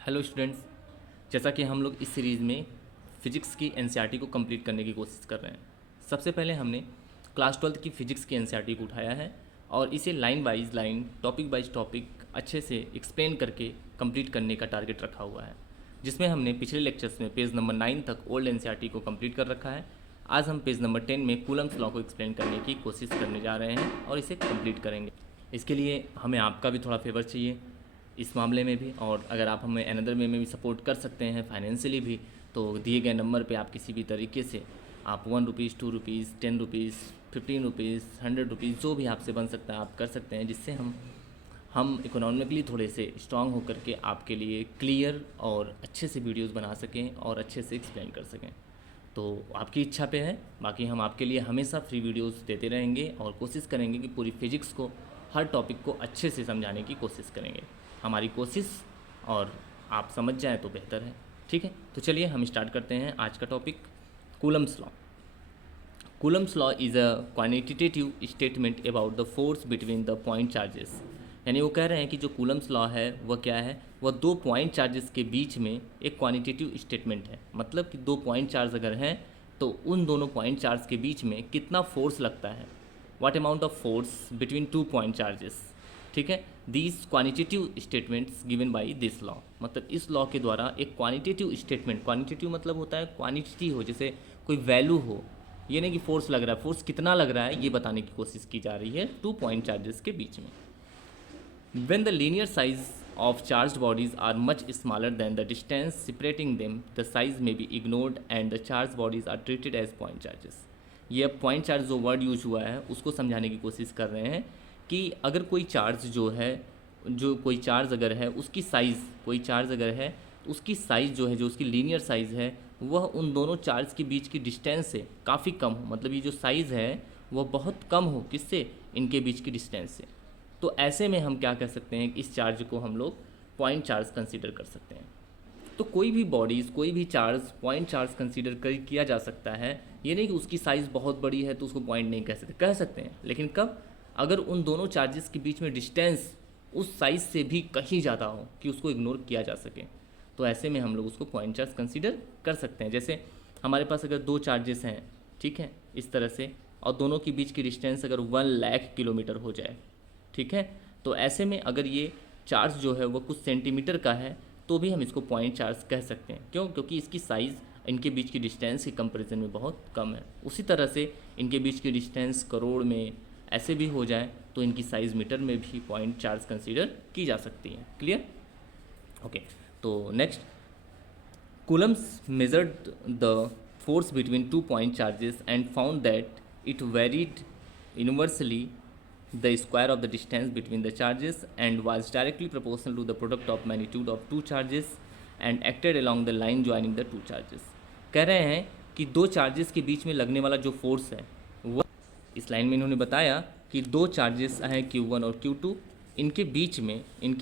Hello students. जैसा कि हम लोग इस सीरीज़ में फ़िज़िक्स की एनसीईआरटी को कंप्लीट करने की कोशिश कर रहे हैं। सबसे पहले हमने क्लास 12th की फ़िज़िक्स की एनसीईआरटी को उठाया है और इसे line wise line, topic wise topic अच्छे से एक्सप्लेन करके कंप्लीट करने का टारगेट रखा हुआ है, जिसमें हमने पिछले लेक्चर्स में पेज नंबर 9 तक ओल्ड एनसीईआरटी को कंप्लीट कर रखा है। आज हम पेज नंबर 10 में कूलम्स लॉ को एक्सप्लेन करने की कोशिश करने जा रहे हैं और इसे कंप्लीट करेंगे। इसके लिए हमें आपका भी थोड़ा फेवर चाहिए इस मामले में भी, और अगर आप हमें अनदर वे में भी सपोर्ट कर सकते हैं फाइनेंशियली भी, तो दिए गए नंबर पे आप किसी भी तरीके से आप ₹1, ₹2, ₹10, ₹15, ₹100, जो भी आपसे बन सकता है आप कर सकते हैं, जिससे हम इकोनॉमिकली थोड़े से स्ट्रांग होकर के आपके लिए क्लियर और अच्छे से वीडियोस बना सकें और अच्छे से एक्सप्लेन कर सकें। तो आपकी इच्छा पे है, बाकी हम आपके लिए हमेशा फ्री वीडियोस देते रहेंगे और कोशिश करेंगे कि पूरी फिजिक्स को, हर टॉपिक को अच्छे से समझाने की कोशिश करेंगे। हमारी कोशिश, और आप समझ जाएं तो बेहतर है। ठीक है, तो चलिए हम स्टार्ट करते हैं आज का topic, Coulomb's law. Coulomb's law is a quantitative statement about the force between the point charges. यानी वो कह रहे हैं कि जो कूलम्स लॉ है वह क्या है, वह दो पॉइंट चार्जेस के बीच में एक क्वांटिटेटिव स्टेटमेंट है। मतलब कि दो पॉइंट चार्ज अगर हैं तो उन दोनों पॉइंट चार्ज के बीच में कितना फोर्स लगता है, what amount of force between two point charges. ठीक है, these quantitative statements given by this law. मतलब इस लॉ के द्वारा एक क्वानिटेटिव स्टेटमेंट, क्वानिटेटिव मतलब होता है क्वांटिटी हो, जैसे कोई वैल्यू हो, ये नहीं कि फोर्स लग रहा है, फोर्स कितना लग रहा है ये बताने की कोशिश की जा रही है टू पॉइंट चार्जेस के बीच में। When the linear size of charged bodies are much smaller than the distance separating them, the size may be ignored and the charged bodies are treated as point charges. ये point charge जो word use हुआ है उसको समझाने की कोशिश कर रहे हैं कि अगर कोई चार्ज कोई चार्ज अगर है उसकी साइज़, कोई चार्ज अगर है उसकी साइज़ जो है, जो उसकी लीनियर साइज़ है, वह उन दोनों चार्ज के बीच की डिस्टेंस से काफ़ी कम हो। मतलब ये जो साइज़ है वह बहुत कम हो, किससे, इनके बीच की डिस्टेंस से। तो ऐसे में हम क्या कर सकते हैं, इस चार्ज को हम लोग पॉइंट चार्ज कंसीडर कर सकते हैं। तो कोई भी बॉडीज़, कोई भी चार्ज पॉइंट चार्ज कंसीडर किया जा सकता है। ये नहीं कि उसकी साइज़ बहुत बड़ी है तो उसको पॉइंट नहीं कह सकते हैं, लेकिन कब, अगर उन दोनों चार्जेस के बीच में डिस्टेंस उस साइज़ से भी कहीं ज़्यादा हो कि उसको इग्नोर किया जा सके, तो ऐसे में हम लोग उसको पॉइंट चार्ज कंसीडर कर सकते हैं। जैसे हमारे पास अगर दो चार्जेस हैं, ठीक है, इस तरह से, और दोनों के बीच की डिस्टेंस अगर 1,00,000 किलोमीटर हो जाए, ठीक है, तो ऐसे में अगर ये चार्ज जो है वो कुछ सेंटीमीटर का है तो भी हम इसको पॉइंट चार्ज कह सकते हैं। क्यों? क्योंकि इसकी साइज़ इनके बीच की डिस्टेंस के कंपैरिजन में बहुत कम है। उसी तरह से इनके बीच की डिस्टेंस करोड़ में ऐसे भी हो जाए तो इनकी साइज़ मीटर में भी पॉइंट चार्ज कंसीडर की जा सकती है। क्लियर? ओके, तो next, Coulomb's measured the force between two point charges and found that it varied universally the square of the distance between the charges and was directly proportional to the product of magnitude of two charges and acted along the line joining the two charges। कह रहे हैं कि दो charges के बीच में लगने वाला जो फोर्स है वह, इस लाइन में इन्होंने बताया कि दो चार्जेस हैं Q1 और Q2, इनके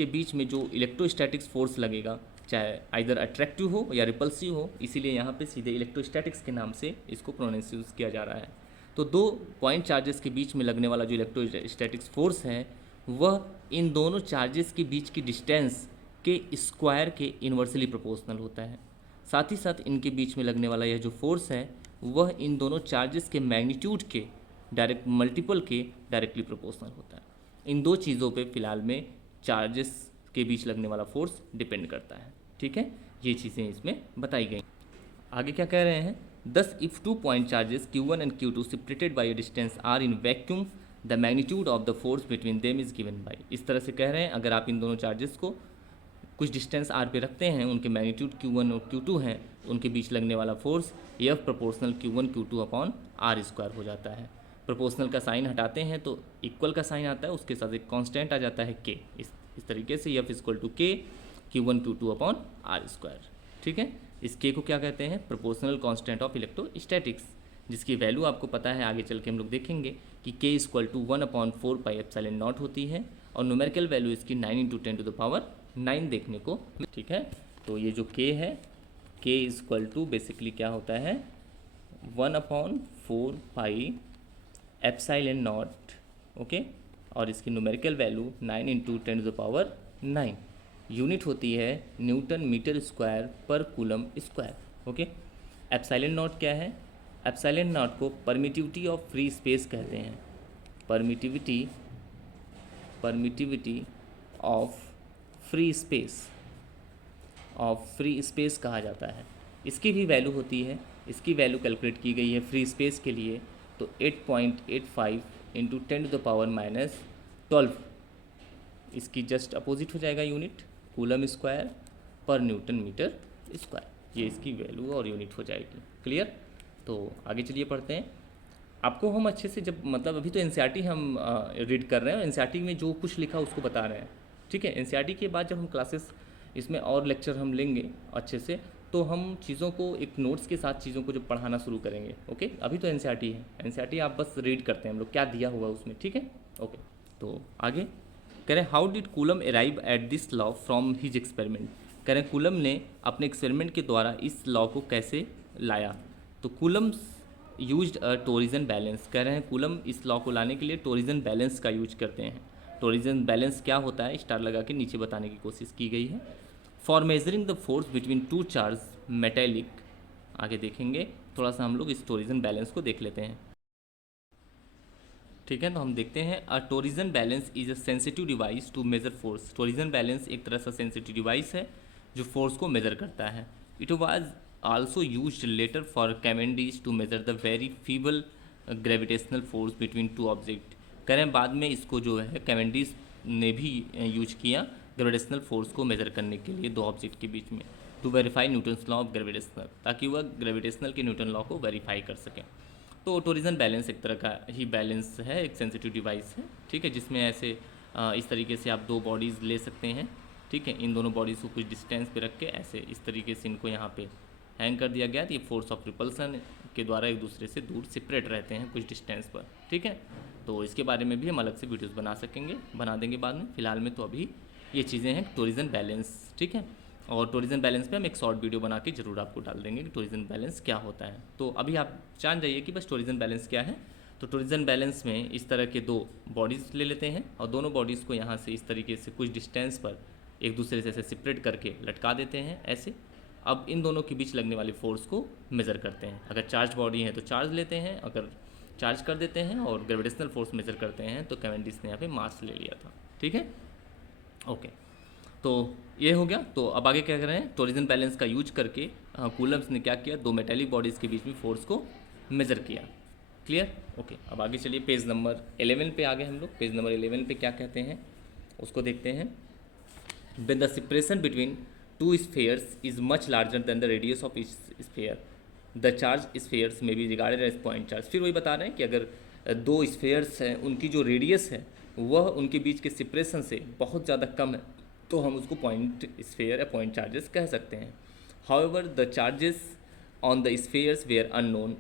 बीच में जो इलेक्ट्रोस्टैटिक्स फोर्स लगेगा, चाहे आइदर अट्रैक्टिव हो या रिपल्सिव हो, इसीलिए यहाँ पे सीधे इलेक्ट्रोस्टैटिक्स के नाम से इसको प्रोनाउंस यूज़ किया जा रहा है। तो दो पॉइंट चार्जेस के बीच में लगने वाला जो इलेक्ट्रोस्टैटिक्स फोर्स है वह इन दोनों चार्जेस के बीच की डिस्टेंस के स्क्वायर के इन्वर्सली प्रोपोर्शनल होता है। साथ ही साथ इनके बीच में लगने वाला यह जो फोर्स है वह इन दोनों चार्जेस के मैग्नीट्यूड के डायरेक्ट मल्टीपल के डायरेक्टली प्रोपोर्शनल होता है। इन दो चीज़ों पे फिलहाल में चार्जेस के बीच लगने वाला फोर्स डिपेंड करता है। ठीक है, ये चीज़ें इसमें बताई गई। आगे क्या कह रहे हैं, thus if two point charges q1 and q2 separated by a distance are in vacuum, the magnitude of the force between them is given by। इस तरह से कह रहे हैं अगर आप इन दोनों चार्जेस को कुछ डिस्टेंस r पे रखते हैं, उनके मैग्नीट्यूड q1 और q2 हैं, उनके बीच लगने वाला force F proportional q1 q2 अपॉन r स्क्वायर हो जाता है। प्रोपोर्शनल का साइन हटाते हैं तो इक्वल का साइन आता है, उसके साथ एक कांस्टेंट आ जाता है k। इस तरीके से F equal to k q1 q2 अपॉन r स्क्वायर। ठीक है, इस के को क्या कहते हैं, प्रोपोर्शनल कांस्टेंट ऑफ इलेक्ट्रोस्टैटिक्स, जिसकी वैल्यू आपको पता है, आगे चल के हम लोग देखेंगे कि k इक्वल टू 1/4πε0 होती है और न्यूमेरिकल वैल्यू इसकी 9 × 10⁹ देखने को। ठीक है, तो ये जो k है, k इक्वल टू बेसिकली क्या होता है, 1/4πε0, ओके, और इसकी न्यूमेरिकल वैल्यू 9 × 10⁹ यूनिट होती है न्यूटन मीटर स्क्वायर पर coulomb square. Okay, epsilon not क्या है? एप्सिलॉन नॉट को परमिटिविटी ऑफ फ्री स्पेस कहते हैं। परमिटिविटी ऑफ फ्री स्पेस कहा जाता है। इसकी भी वैल्यू होती है, इसकी वैल्यू कैलकुलेट की गई है फ्री स्पेस के लिए, तो 8.85 इंटू 10⁻12 इसकी जस्ट अपोजिट हो जाएगा यूनिट, कूलम स्क्वायर पर न्यूटन मीटर स्क्वायर। ये इसकी वैल्यू और यूनिट हो जाएगी। क्लियर? तो आगे चलिए पढ़ते हैं। आपको हम अच्छे से जब मतलब अभी तो एनसीईआरटी हम रीड कर रहे हैं, एनसीईआरटी में जो कुछ लिखा उसको बता रहे हैं। ठीक है, एनसीईआरटी के बाद जब हम क्लासेस इसमें और लेक्चर हम लेंगे अच्छे से, तो हम चीज़ों को एक नोट्स के साथ चीज़ों को जब पढ़ाना शुरू करेंगे। ओके, अभी तो एनसीईआरटी है, एनसीईआरटी आप बस रीड करते हैं हम लोग क्या दिया हुआ उसमें। ठीक है, ओके। तो आगे कह रहे हैं how did coulomb arrive at this law from his experiment. कह रहे हैं कूलम ने अपने एक्सपेरिमेंट के द्वारा इस लॉ को कैसे लाया। तो coulomb used a torsion balance. कह रहे हैं कूलम इस लॉ को लाने के लिए टोरिजन बैलेंस का यूज करते हैं। टोरिजन बैलेंस क्या होता है, स्टार लगा के नीचे बताने की कोशिश की गई है। For measuring the force between to charge metallic, आगे देखेंगे, थोड़ा सा हम लोग इस टोरिजन बैलेंस को देख लेते हैं। ठीक है, तो हम देखते हैं a torsion balance is a sensitive device to measure force. Torsion balance एक तरह से सेंसिटिव डिवाइस है जो फोर्स को मेजर करता है। It was also used later for Cavendish to measure the very feeble gravitational force between two object. कह रहे हैं बाद में इसको जो है कैवेंडिश ने भी यूज किया ग्रेविटेशनल फोर्स को मेजर करने के लिए दो ऑब्जेक्ट के बीच में, to verify Newton's law of gravitational, ताकि वह ग्रेविटेशनल के न्यूटन लॉ को वेरीफाई कर सकें। तो टोरिजन बैलेंस एक तरह का ही बैलेंस है, एक सेंसिटिव डिवाइस है। ठीक है, जिसमें ऐसे इस तरीके से आप दो बॉडीज़ ले सकते हैं। ठीक है, इन दोनों बॉडीज़ को कुछ डिस्टेंस पे रख के ऐसे इस तरीके से इनको यहाँ पे हैंग कर दिया गया। तो ये फोर्स ऑफ रिपल्सन के द्वारा एक दूसरे से दूर सेपरेट रहते हैं कुछ डिस्टेंस पर। ठीक है, तो इसके बारे में भी हम अलग से वीडियोज़ बना देंगे बाद में। फिलहाल में तो अभी ये चीज़ें हैं टोरिजन बैलेंस। ठीक है, और टोरिजन बैलेंस पे हम एक शॉर्ट वीडियो बना के जरूर आपको डाल देंगे कि टोरिजन बैलेंस क्या होता है। तो अभी आप जान जाइए कि बस टोरिजन बैलेंस क्या है। तो टोरिजन बैलेंस में इस तरह के दो बॉडीज़ ले लेते हैं और दोनों बॉडीज़ को यहाँ से इस तरीके से कुछ डिस्टेंस पर एक दूसरे से ऐसे सेपरेट करके लटका देते हैं ऐसे। अब इन दोनों के बीच लगने वाली फोर्स को मेज़र करते हैं। अगर चार्ज बॉडी है तो चार्ज लेते हैं, अगर चार्ज कर देते हैं, और ग्रेविटेशनल फोर्स मेज़र करते हैं तो कैवेंडिश ने यहाँ पे मास ले लिया था। ठीक है, ओके, तो ये हो गया। तो अब आगे क्या कर रहे हैं, टोरिजन बैलेंस का यूज करके कूलम्स ने क्या किया, दो मेटेलिक बॉडीज़ के बीच में फोर्स को मेज़र किया। क्लियर? ओके, अब आगे चलिए पेज नंबर 11 पे आ गए हम लोग। पेज नंबर 11 पे क्या कहते हैं उसको देखते हैं। When the separation between two spheres is much larger than the radius of each sphere, the charged spheres may be regarded as point charge। फिर वही बता रहे हैं कि अगर दो स्फेयर्स हैं उनकी जो रेडियस है वह उनके बीच के सेपरेशन से बहुत ज़्यादा कम है तो हम उसको पॉइंट स्फेयर या पॉइंट चार्जेस कह सकते हैं। However the charges on the spheres were unknown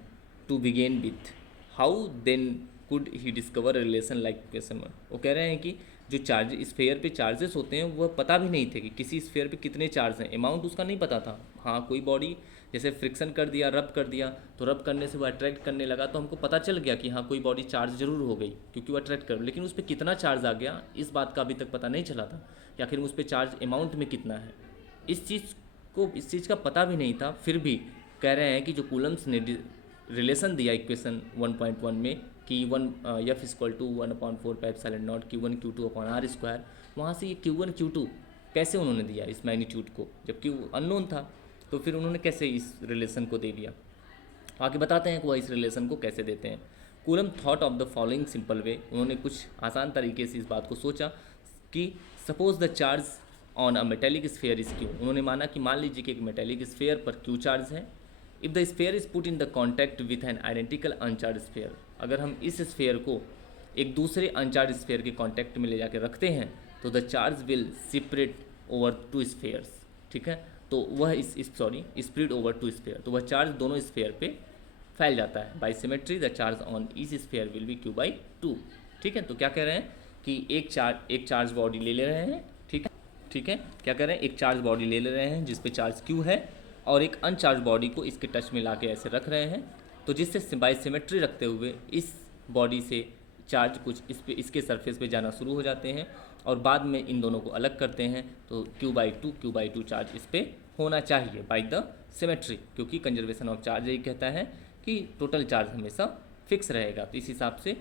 to begin with, how then could he discover relation like question. वो कह रहे हैं कि जो चार्ज स्फेयर पे चार्जेस होते हैं वह पता भी नहीं थे कि किसी स्फेयर पे कितने चार्ज हैं, अमाउंट उसका नहीं पता था। हाँ, कोई बॉडी जैसे फ्रिक्शन कर दिया, रब कर दिया, तो रब करने से वो अट्रैक्ट करने लगा तो हमको पता चल गया कि हाँ कोई बॉडी चार्ज जरूर हो गई क्योंकि वो अट्रैक्ट कर, लेकिन उस पर कितना चार्ज आ गया इस बात का अभी तक पता नहीं चला था कि आखिर उस पर चार्ज अमाउंट में कितना है। इस चीज़ का पता भी नहीं था। फिर भी कह रहे हैं कि जो कूलम्स ने रिलेशन दिया इक्वेशन 1.1 में कि F equal to 1/4πε0 Q1 Q2/r², वहाँ से ये Q1 Q2 कैसे उन्होंने दिया इस मैग्नीट्यूड को, जबकि वो अननोन था। तो फिर उन्होंने कैसे इस रिलेशन को दे दिया, आगे बताते हैं कि वह इस रिलेशन को कैसे देते हैं। Coulomb thought of the following simple way, उन्होंने कुछ आसान तरीके से इस बात को सोचा कि suppose the charge on a metallic sphere is Q. उन्होंने माना कि मान लीजिए कि एक मेटेलिक स्फेयर पर क्यू चार्ज है। If the sphere is put in the contact with an identical अनचार्ज sphere, अगर हम इस स्फेयर को एक दूसरे अनचार्ज स्फेयर के कॉन्टैक्ट में ले जाकर रखते हैं तो the charge will separate over two spheres. ठीक है, तो वह स्प्रेड ओवर टू स्फेयर, तो वह चार्ज दोनों स्फेयर पे फैल जाता है। By symmetry the charge on each sphere will be Q/2। ठीक है, तो क्या कह रहे हैं कि एक चार्ज बॉडी ले रहे हैं। ठीक है, क्या कह रहे हैं, एक चार्ज बॉडी ले रहे हैं जिस पे चार्ज Q है और एक अनचार्ज बॉडी को इसके टच में ला के ऐसे रख रहे हैं, तो जिससे बाई सिमेट्री रखते हुए इस बॉडी से चार्ज कुछ इसके सरफेस पे जाना शुरू हो जाते हैं और बाद में इन दोनों को अलग करते हैं तो Q/2 चार्ज इस पर होना चाहिए बाय द सिमेट्री, क्योंकि कंजर्वेशन ऑफ चार्ज यही कहता है कि टोटल चार्ज हमेशा फिक्स रहेगा। तो इस हिसाब से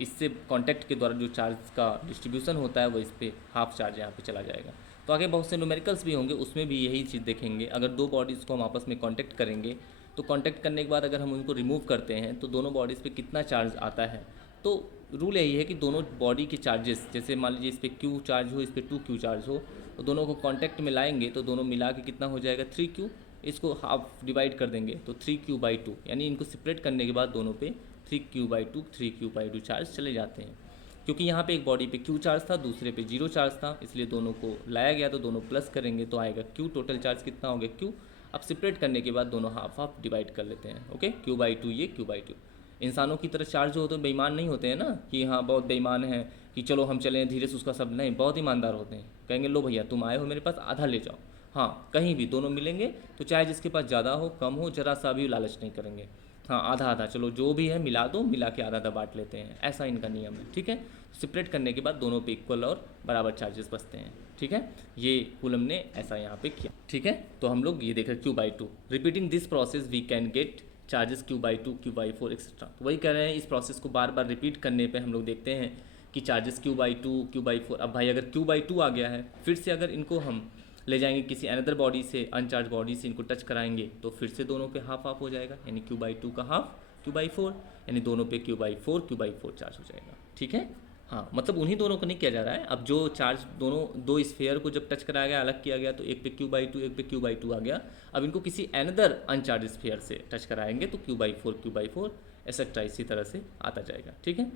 इससे कांटेक्ट के द्वारा जो चार्ज का डिस्ट्रीब्यूशन होता है वो इस पर हाफ चार्ज यहाँ पे चला जाएगा। तो आगे बहुत से न्यूमेरिकल्स भी होंगे, उसमें भी यही चीज़ देखेंगे। अगर दो बॉडीज़ को हम आपस में कांटेक्ट करेंगे तो कांटेक्ट करने के बाद अगर हम उनको रिमूव करते हैं तो दोनों बॉडीज़ पे कितना चार्ज आता है। तो रूल यही है कि दोनों बॉडी के चार्जेस, जैसे मान लीजिए इस पर Q चार्ज हो, इस पर 2Q चार्ज हो, तो दोनों को कांटेक्ट में लाएंगे तो दोनों मिला के कितना हो जाएगा 3Q। इसको हाफ डिवाइड कर देंगे तो 3Q/2, यानी इनको सेपरेट करने के बाद दोनों पे 3Q/2 चार्ज चले जाते हैं। क्योंकि यहाँ पे एक बॉडी पे Q चार्ज था, दूसरे पे 0 चार्ज था, इसलिए दोनों को लाया गया तो दोनों प्लस करेंगे तो आएगा Q। टोटल चार्ज कितना हो गया Q। अब सेपरेट करने के बाद दोनों हाफ हाफ डिवाइड कर लेते हैं। ओके, Q/2 ये Q/2। इंसानों की तरह चार्ज हो तो बेईमान नहीं होते हैं ना, कि हाँ बहुत बेईमान है कि चलो हम चलें धीरे से उसका सब, नहीं, बहुत ईमानदार होते हैं। कहेंगे लो भैया तुम आए हो मेरे पास, आधा ले जाओ। हाँ, कहीं भी दोनों मिलेंगे तो चाहे जिसके पास ज़्यादा हो कम हो, जरा सा भी लालच नहीं करेंगे। हाँ, आधा आधा चलो जो भी है मिला दो, मिला के आधा आधा बांट लेते हैं, ऐसा इनका नियम है। ठीक है, सेपरेट करने के बाद दोनों पे इक्वल और बराबर चार्जेस बचते हैं। ठीक है, ये कूलम ने ऐसा यहाँ पे किया। ठीक है, तो हम लोग ये देख रहे Q/2। Repeating this process we can get charges Q/2 Q/4 etcetera. तो वही कह रहे हैं, इस प्रोसेस को बार बार रिपीट करने पे हम लोग देखते हैं कि चार्जेस Q/2 Q/4। अब भाई अगर Q/2 आ गया है, फिर से अगर इनको हम ले जाएंगे किसी अनदर बॉडी से, अनचार्ज बॉडी से इनको टच कराएंगे तो फिर से दोनों पे हाफ हाफ हो जाएगा, यानी Q/2 का हाफ Q/4, यानी दोनों पे Q/4 चार्ज हो जाएगा। ठीक है, हाँ, मतलब उन्हीं दोनों को नहीं किया जा रहा है। अब जो चार्ज दोनों दो स्फेयर को जब टच कराया गया, अलग किया गया, तो एक पे Q/2 एक पे Q/2 आ गया। अब इनको किसी अनदर अनचार्ज स्फेयर से टच कराएंगे तो Q/4 एक्सेट्रा इसी तरह से आता जाएगा। ठीक है,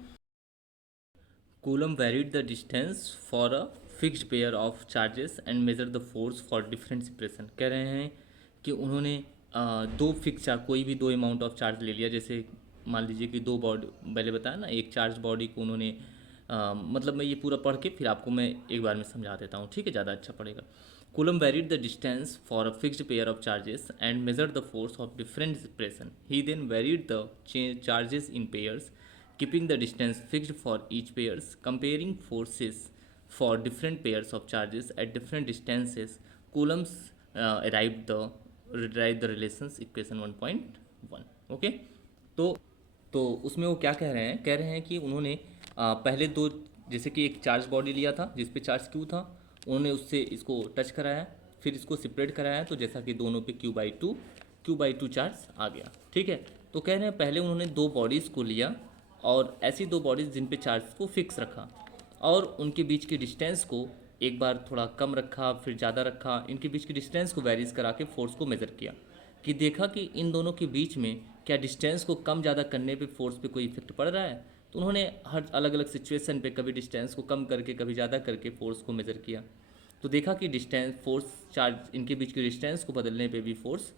Coulomb varied the distance for a fixed pair of charges and measured the force for different separation। कह रहे हैं कि उन्होंने दो फिक्स चार्ज, कोई भी दो अमाउंट ऑफ चार्ज ले लिया। जैसे मान लीजिए कि दो बॉडी, पहले बताया ना, एक चार्ज बॉडी को उन्होंने मतलब मैं ये पूरा पढ़ के फिर आपको मैं एक बार में समझा देता हूँ। ठीक है, ज़्यादा अच्छा पड़ेगा। Coulomb varied the distance for a fixed pair of charges and measured the force of different separation. He then varied the charges in pairs, keeping the distance fixed for each pairs, comparing forces for different pairs of charges at different distances. Coulomb's derived the relations equation 1.1। Okay, तो उसमें वो क्या कह रहे हैं, कह रहे हैं कि उन्होंने पहले दो, जैसे कि एक चार्ज बॉडी लिया था जिस पे चार्ज Q था, उन्होंने उससे इसको टच कराया, फिर इसको सेपरेट कराया, तो जैसा कि दोनों पे Q/2 चार्ज आ गया। ठीक है, तो कह रहे हैं पहले उन्होंने दो बॉडीज़ को लिया और ऐसी दो बॉडीज़ जिन पे चार्ज को फिक्स रखा और उनके बीच की डिस्टेंस को एक बार थोड़ा कम रखा, फिर ज़्यादा रखा, इनके बीच की डिस्टेंस को वेरीज करा के फोर्स को मेज़र किया, कि देखा कि इन दोनों के बीच में क्या डिस्टेंस को कम ज़्यादा करने पे फोर्स पे कोई इफेक्ट पड़ रहा है। तो उन्होंने हर अलग अलग सिचुएशन पे कभी डिस्टेंस को कम करके कभी ज़्यादा करके फोर्स को मेज़र किया, तो देखा कि डिस्टेंस फोर्स चार्ज इनके बीच की डिस्टेंस को बदलने पे भी फोर्स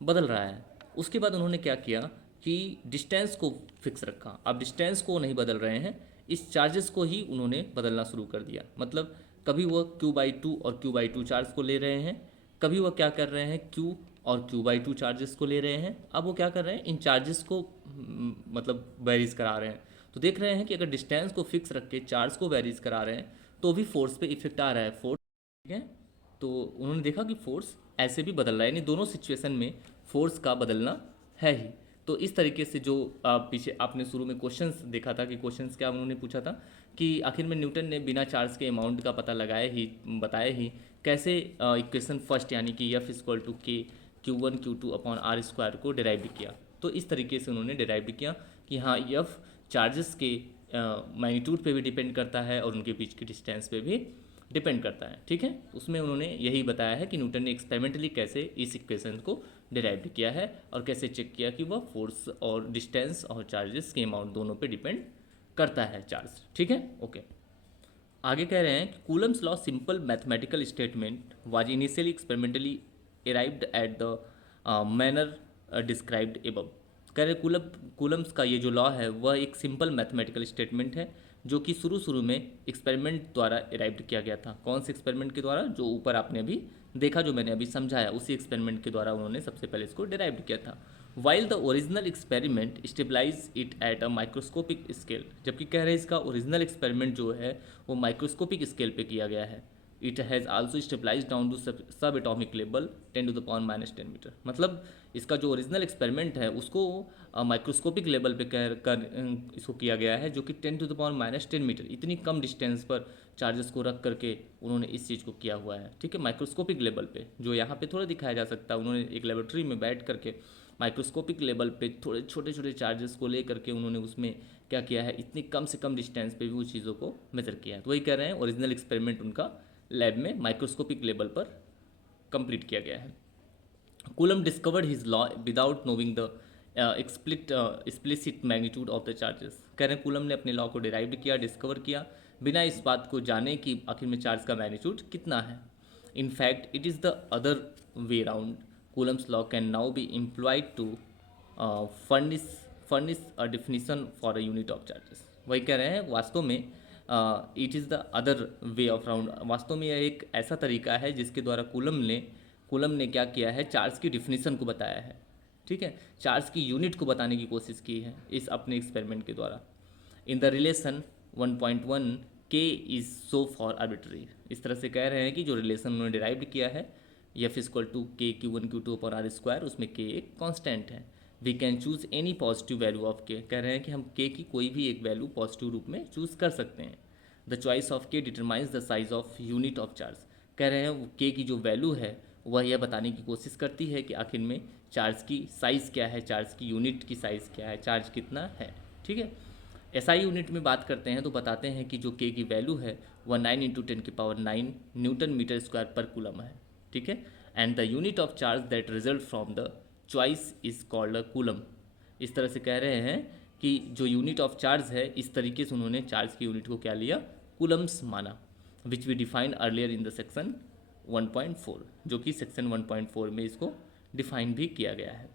बदल रहा है। उसके बाद उन्होंने क्या किया कि डिस्टेंस को फिक्स रखा। अब डिस्टेंस को नहीं बदल रहे हैं, इस चार्जेस को ही उन्होंने बदलना शुरू कर दिया। मतलब कभी वह Q/2 और Q/2 चार्ज को ले रहे हैं, कभी वह क्या कर रहे हैं Q और Q/2 चार्जेस को ले रहे हैं। अब वो क्या कर रहे हैं, इन चार्जेस को मतलब वेरीज करा रहे हैं। तो देख रहे हैं कि अगर डिस्टेंस को फिक्स रख के चार्ज को वेरीज करा रहे हैं तो भी फोर्स पे इफेक्ट आ रहा है। फोर्स, ठीक है, तो उन्होंने देखा कि फोर्स ऐसे भी बदल रहा है, यानी दोनों सिचुएशन में फोर्स का बदलना है ही। तो इस तरीके से जो पीछे आपने शुरू में क्वेश्चंस देखा था कि क्वेश्चंस क्या उन्होंने पूछा था कि आखिर में न्यूटन ने बिना चार्ज के अमाउंट का पता बताया ही कैसे इक्वेशन फर्स्ट यानी कि F=K Q1 Q2/r² को डिराइव किया। तो इस तरीके से उन्होंने डिराइव किया कि हाँ, F चार्जेस के मैग्नीट्यूड पे भी डिपेंड करता है और उनके बीच की डिस्टेंस पे भी डिपेंड करता है। ठीक है, उसमें उन्होंने यही बताया है कि न्यूटन ने एक्सपेरिमेंटली कैसे इस इक्वेशन को डिराइव किया है और कैसे चेक किया कि वह फोर्स और डिस्टेंस और चार्जेस के अमाउंट दोनों पे डिपेंड करता है चार्ज। ठीक है, ओके, आगे कह रहे हैं कि Coulomb's law simple mathematical statement was initially experimentally arrived at the manner described above. कह रहे कूलम्स का ये जो लॉ है वह एक सिंपल मैथमेटिकल स्टेटमेंट है जो कि शुरू में एक्सपेरिमेंट द्वारा अराइव्ड किया गया था। कौन से एक्सपेरिमेंट के द्वारा, जो ऊपर आपने अभी देखा, जो मैंने अभी समझाया, उसी एक्सपेरिमेंट के द्वारा उन्होंने सबसे पहले इसको डिराइव्ड किया था। While the original experiment stabilise it at a microscopic scale, जबकि कह रहे हैं इसका ओरिजिनल एक्सपेरिमेंट जो है वो माइक्रोस्कोपिक स्केल पे किया गया है। It has also stabilise down to sub atomic level 10⁻⁻10 metre, मतलब इसका जो ओरिजिनल एक्सपेरिमेंट है उसको माइक्रोस्कोपिक लेवल पे इसको किया गया है, जो कि 10⁻⁻10 मीटर, इतनी कम डिस्टेंस पर चार्जेस को रख करके उन्होंने इस चीज़ को किया हुआ है। ठीक है, माइक्रोस्कोपिक लेवल पे, जो यहाँ पे थोड़ा दिखाया जा सकता है, उन्होंने एक लेबोरेटरी में बैठ करके माइक्रोस्कोपिक लेवल पे थोड़े छोटे छोटे चार्जेस को ले करके उन्होंने उसमें क्या किया है, इतनी कम से कम डिस्टेंस पे भी उस चीज़ों को मेजर किया है। तो वही कह रहे हैं ओरिजिनल एक्सपेरिमेंट उनका लैब में माइक्रोस्कोपिक लेवल पर कंप्लीट किया गया है। Coulomb discovered his law without नोविंग the explicit magnitude of the charges, कह रहे हैं कूलम ने अपने लॉ को डिराइव किया, डिस्कवर किया बिना इस बात को जाने कि आखिर में चार्ज का मैग्नीट्यूड कितना है। In fact it is the other way round, Coulomb's law can now be employed to furnish a definition for a unit of charges. वही कह रहे हैं वास्तव में it is the other way of round, वास्तव में यह एक ऐसा तरीका है जिसके द्वारा कूलम ने क्या किया है, चार्ज की डिफिनीशन को बताया है। ठीक है, चार्ज की यूनिट को बताने की कोशिश की है इस अपने एक्सपेरिमेंट के द्वारा। इन द रिलेशन 1.1 के इज़ सो फॉर आर्बिट्री, इस तरह से कह रहे हैं कि जो रिलेशन उन्होंने डिराइव किया है F equal to k Q1 Q2 upon r square, उसमें K एक कांस्टेंट है। We can choose any positive value of K, कह रहे हैं कि हम K की कोई भी एक वैल्यू पॉजिटिव रूप में चूज़ कर सकते हैं। The choice of K determines the size of unit of charge, कह रहे हैं K की जो वैल्यू है वह यह बताने की कोशिश करती है कि आखिर में चार्ज की साइज़ क्या है, चार्ज की यूनिट की साइज़ क्या है, चार्ज कितना है। ठीक है, एसआई यूनिट में बात करते हैं तो बताते हैं कि जो K की वैल्यू है वह 9 × 10⁹ न्यूटन मीटर स्क्वायर पर कूलम है। ठीक है, and the unit of charge that result from the choice is called a coulomb. इस तरह से कह रहे हैं कि जो यूनिट ऑफ चार्ज है, इस तरीके से उन्होंने चार्ज की यूनिट को क्या लिया, कूलम्स माना, which we define earlier in the section 1.4, जो कि सेक्शन 1.4 में इसको डिफाइन भी किया गया है।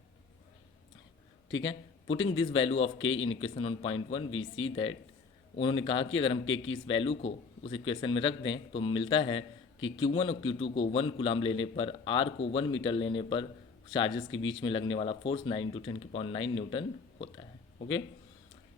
ठीक है, putting this value of K in equation 1.1 we see that, उन्होंने कहा कि अगर हम K की इस वैल्यू को उस इक्वेशन में रख दें तो मिलता है कि Q1 और Q2 को 1 कूलम लेने पर, R को 1 मीटर लेने पर चार्जेस के बीच में लगने वाला फोर्स 9 × 10⁹ न्यूटन होता है। Okay,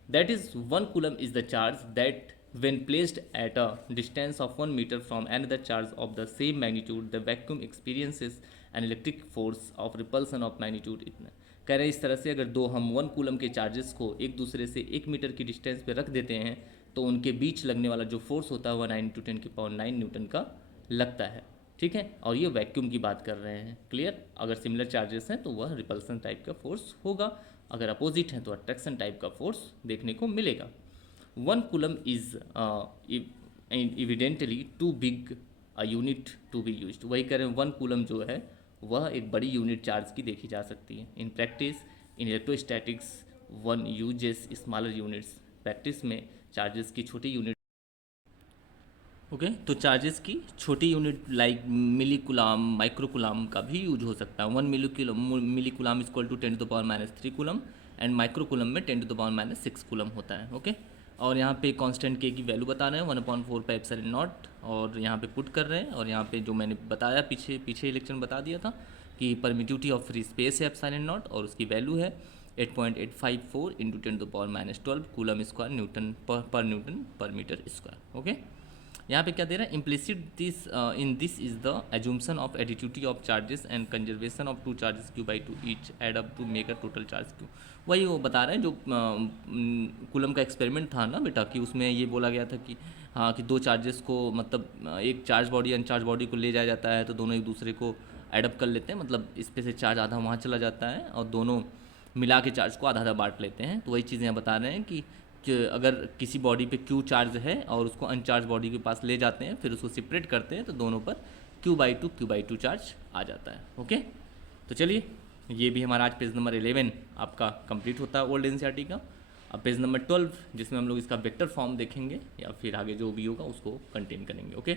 that is 1 coulomb is the charge that when placed at a distance of 1 meter from another charge of the same magnitude, the vacuum experiences an electric force of repulsion of magnitude इतना। कह रहे हैं इस तरह से अगर हम 1 coulomb के चार्जेस को एक दूसरे से 1 मीटर की डिस्टेंस पे रख देते हैं तो उनके बीच लगने वाला जो फोर्स होता है वह 9 × 10⁹ न्यूटन का लगता है। ठीक है, और ये वैक्यूम की बात कर रहे हैं। क्लियर, अगर सिमिलर चार्जेस हैं तो वह रिपल्सन टाइप का फोर्स होगा, अगर अपोजिट हैं तो अट्रैक्शन टाइप का फोर्स देखने को मिलेगा। 1 coulomb is evidently too big a unit to be used, वही कह रहे हैं 1 कूलम जो है वह एक बड़ी यूनिट चार्ज की देखी जा सकती है। In practice in electrostatics 1 uses smaller units, practice में चार्जेस की छोटी यूनिट ओके तो चार्जेस की छोटी unit like milli coulomb, micro coulomb का भी यूज हो सकता है। 1 milli coulomb equal to 10⁻³ coulomb and micro coulomb में 10⁻⁶ कूलम होता है। ओके, और यहाँ पे कांस्टेंट K की वैल्यू बता रहे हैं 1/4πε0 और यहाँ पे पुट कर रहे हैं, और यहाँ पे जो मैंने बताया पीछे लेक्चर में बता दिया था कि परमिटिविटी ऑफ फ्री स्पेस है ε0 और उसकी वैल्यू है 8.854 × 10⁻12 coulomb square Newton per metre square. Okay, यहाँ पे क्या दे रहा है, implicit this in this is the assumption of additivity of charges and conservation of 2 charges Q/2 each add up to make a total charge Q। वही वो बता रहे हैं जो कूलम का एक्सपेरिमेंट था ना बेटा, कि उसमें ये बोला गया था कि हाँ कि 2 चार्जेस को मतलब एक चार्ज बॉडी अनचार्ज बॉडी को ले जाया जाता है तो दोनों एक दूसरे को एडअप कर लेते हैं, मतलब इस पे से चार्ज आधा वहाँ चला जाता है और दोनों मिला के चार्ज को आधा आधा बांट लेते हैं। तो वही चीज़ें यहाँ बता रहे हैं कि अगर किसी बॉडी पे Q चार्ज है और उसको अनचार्ज बॉडी के पास ले जाते हैं, फिर उसको सेपरेट करते हैं तो दोनों पर Q/2 चार्ज आ जाता है। ओके, तो चलिए ये भी हमारा आज पेज नंबर 11 आपका कंप्लीट होता है ओल्ड एनसीईआरटी का। अब पेज नंबर 12 जिसमें हम लोग इसका वेक्टर फॉर्म देखेंगे या फिर आगे जो भी होगा उसको कंटेन करेंगे। Okay,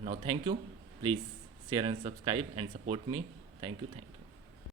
now thank you, please share and subscribe and support me. Thank you.